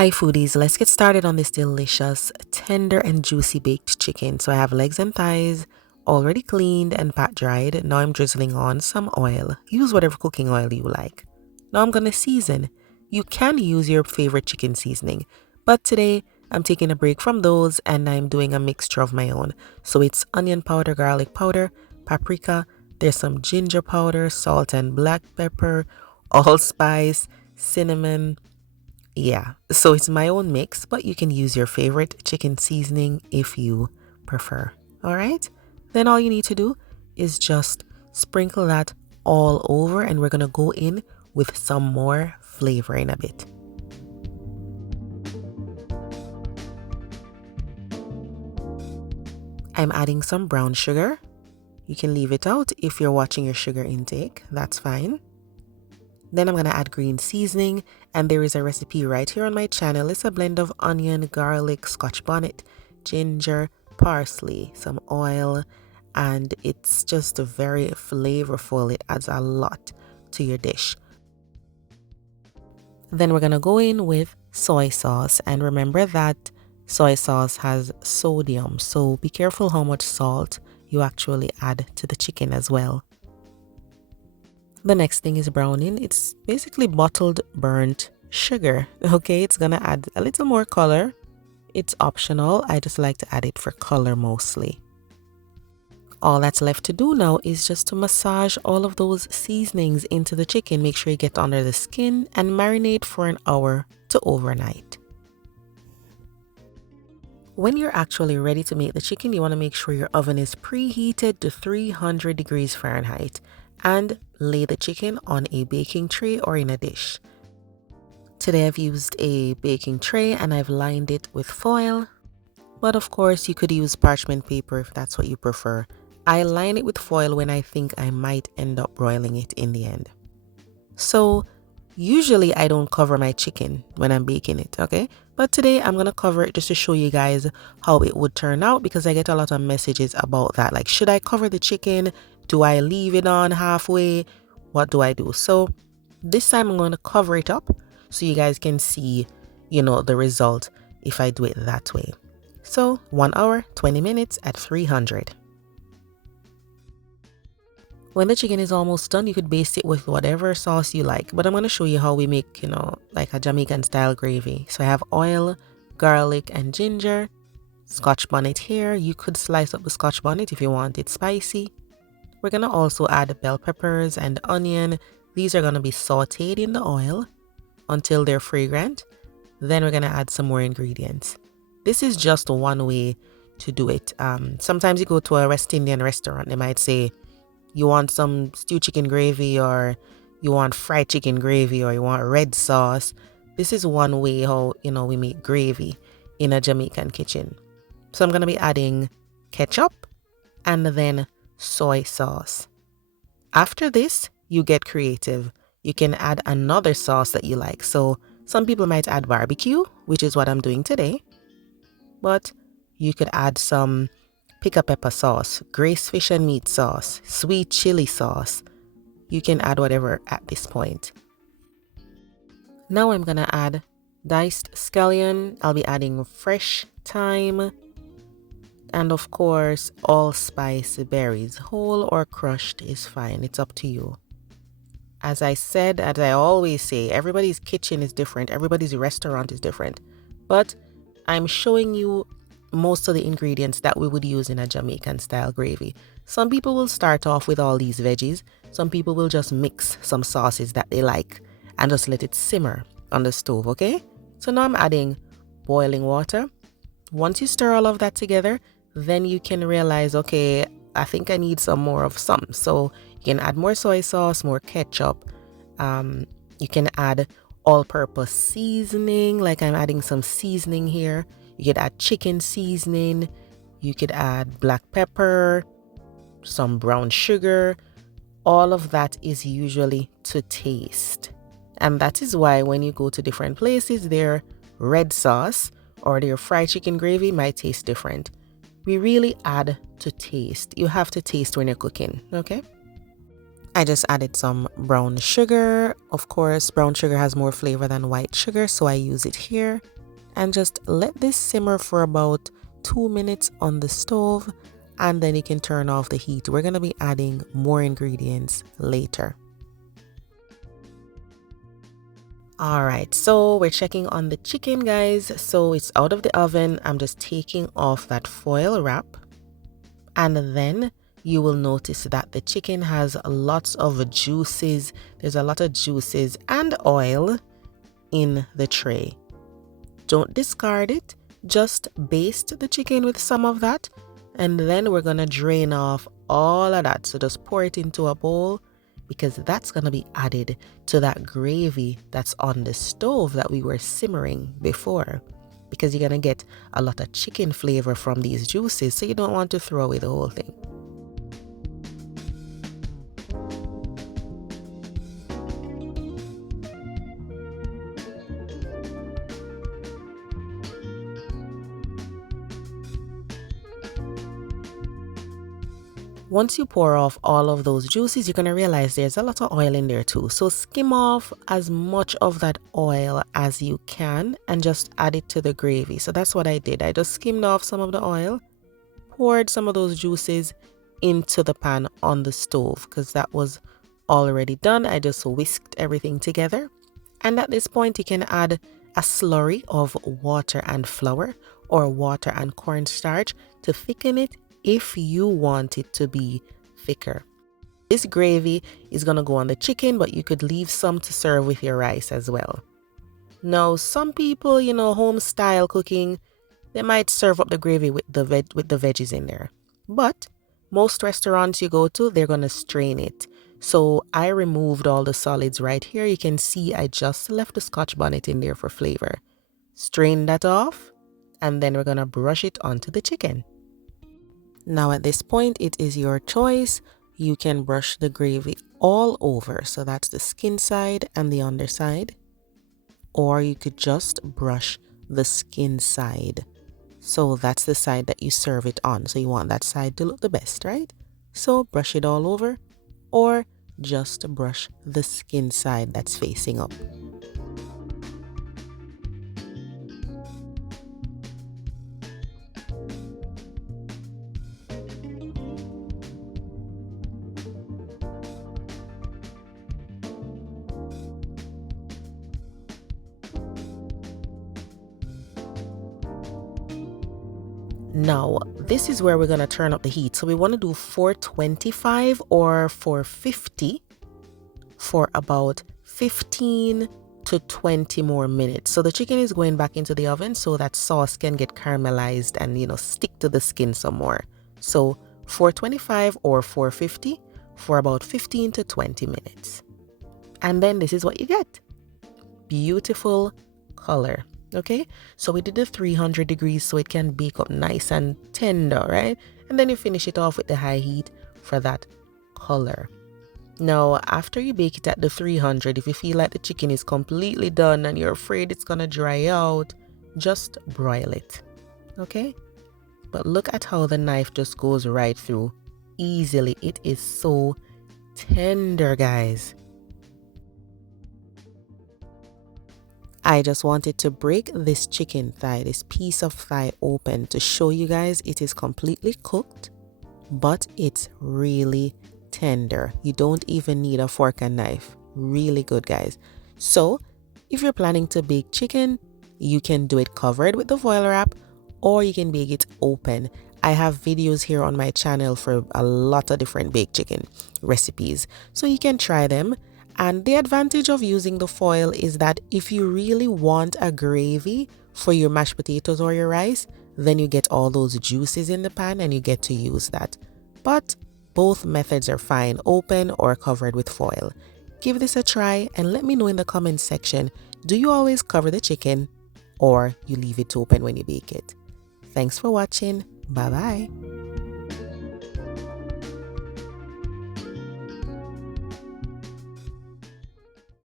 Hi foodies, let's get started on this delicious, tender and juicy baked chicken. So I have legs and thighs already cleaned and pat dried. Now I'm drizzling on some oil. Use whatever cooking oil you like. Now I'm gonna season. You can use your favorite chicken seasoning, but today I'm taking a break from those and I'm doing a mixture of my own. So it's onion powder, garlic powder, paprika, there's some ginger powder, salt and black pepper, allspice, cinnamon. Yeah, so it's my own mix, but you can use your favorite chicken seasoning if you prefer. All right, then all you need to do is just sprinkle that all over, and we're gonna go in with some more flavor in a bit. I'm adding some brown sugar. You can leave it out if you're watching your sugar intake, that's fine. Then I'm going to add green seasoning, and there is a recipe right here on my channel. It's a blend of onion, garlic, scotch bonnet, ginger, parsley, some oil, and it's just very flavorful. It adds a lot to your dish. Then we're going to go in with soy sauce, and remember that soy sauce has sodium, so be careful how much salt you actually add to the chicken as well. The next thing is browning. It's basically bottled burnt sugar. Okay, it's gonna add a little more color. It's optional. I just like to add it for color mostly. All that's left to do now is just to massage all of those seasonings into the chicken. Make sure you get under the skin and marinate for an hour to overnight. When you're actually ready to make the chicken, you want to make sure your oven is preheated to 300 degrees Fahrenheit and lay the chicken on a baking tray or in a dish. Today I've used a baking tray and I've lined it with foil, but of course you could use parchment paper if that's what you prefer. I line it with foil when I think I might end up broiling it in the end. So usually I don't cover my chicken when I'm baking it, okay? But today I'm gonna cover it just to show you guys how it would turn out, because I get a lot of messages about that. Like, should I cover the chicken? Do I leave it on halfway? What do I do? So this time I'm going to cover it up so you guys can see, the result if I do it that way. So 1 hour, 20 minutes at 300. When the chicken is almost done, you could baste it with whatever sauce you like. But I'm going to show you how we make, like a Jamaican style gravy. So I have oil, garlic, and ginger. Scotch bonnet here. You could slice up the scotch bonnet if you want it spicy. We're going to also add bell peppers and onion. These are going to be sauteed in the oil until they're fragrant. Then we're going to add some more ingredients. This is just one way to do it. Sometimes you go to a West Indian restaurant, they might say, you want some stewed chicken gravy, or you want fried chicken gravy, or you want red sauce. This is one way how, we make gravy in a Jamaican kitchen. So I'm going to be adding ketchup and then soy sauce. After this, you get creative. You can add another sauce that you like. So some people might add barbecue, which is what I'm doing today. But you could add some pickle pepper sauce, grace fish and meat sauce, sweet chili sauce. You can add whatever at this point. Now I'm gonna add diced scallion. I'll be adding fresh thyme, and of course allspice berries. Whole or crushed is fine, it's up to you. As I said, as I always say, everybody's kitchen is different, everybody's restaurant is different, but I'm showing you most of the ingredients that we would use in a Jamaican style gravy. Some people will start off with all these veggies. Some people will just mix some sauces that they like and just let it simmer on the stove, okay? So now I'm adding boiling water. Once you stir all of that together, then you can realize, okay, I think I need some more of some. So you can add more soy sauce, more ketchup. You can add all-purpose seasoning, like I'm adding some seasoning here. You could add chicken seasoning. You could add black pepper, some brown sugar. All of that is usually to taste. And that is why when you go to different places, their red sauce or their fried chicken gravy might taste different. We really add to taste. You have to taste when you're cooking, okay? I just added some brown sugar. Of course, brown sugar has more flavor than white sugar, so I use it here. And just let this simmer for about 2 minutes on the stove, and then you can turn off the heat. We're going to be adding more ingredients later. Alright, so we're checking on the chicken, guys. So it's out of the oven. I'm just taking off that foil wrap. And then you will notice that the chicken has lots of juices. There's a lot of juices and oil in the tray. Don't discard it. Just baste the chicken with some of that. And then we're going to drain off all of that. So just pour it into a bowl, because that's going to be added to that gravy that's on the stove that we were simmering before, because you're going to get a lot of chicken flavor from these juices, so you don't want to throw away the whole thing. Once you pour off all of those juices, you're going to realize there's a lot of oil in there too. So skim off as much of that oil as you can and just add it to the gravy. So that's what I did. I just skimmed off some of the oil, poured some of those juices into the pan on the stove, because that was already done. I just whisked everything together. And at this point, you can add a slurry of water and flour, or water and cornstarch, to thicken it if you want it to be thicker. This gravy is going to go on the chicken, but you could leave some to serve with your rice as well. Now, some people, home style cooking, they might serve up the gravy with the veggies in there. But most restaurants you go to, they're going to strain it. So I removed all the solids right here. You can see I just left the Scotch bonnet in there for flavor. Strain that off, and then we're going to brush it onto the chicken. Now at this point, it is your choice. You can brush the gravy all over. So that's the skin side and the underside. Or you could just brush the skin side. So that's the side that you serve it on. So you want that side to look the best, right? So brush it all over, or just brush the skin side that's facing up. Now, this is where we're going to turn up the heat. So we want to do 425 or 450 for about 15 to 20 more minutes. So the chicken is going back into the oven so that sauce can get caramelized and, stick to the skin some more. So 425 or 450 for about 15 to 20 minutes. And then this is what you get. Beautiful color. Okay, so we did the 300 degrees so it can bake up nice and tender, right? And then you finish it off with the high heat for that color. Now, after you bake it at the 300, if you feel like the chicken is completely done and you're afraid it's gonna dry out, just broil it. Okay, but look at how the knife just goes right through easily. It is so tender, guys. I just wanted to break this chicken thigh, this piece of thigh open to show you guys it is completely cooked, but it's really tender. You don't even need a fork and knife. Really good, guys. So if you're planning to bake chicken, you can do it covered with the foil wrap, or you can bake it open. I have videos here on my channel for a lot of different baked chicken recipes, so you can try them. And the advantage of using the foil is that if you really want a gravy for your mashed potatoes or your rice, then you get all those juices in the pan and you get to use that. But both methods are fine, open or covered with foil. Give this a try and let me know in the comments section, do you always cover the chicken or you leave it open when you bake it? Thanks for watching. Bye bye.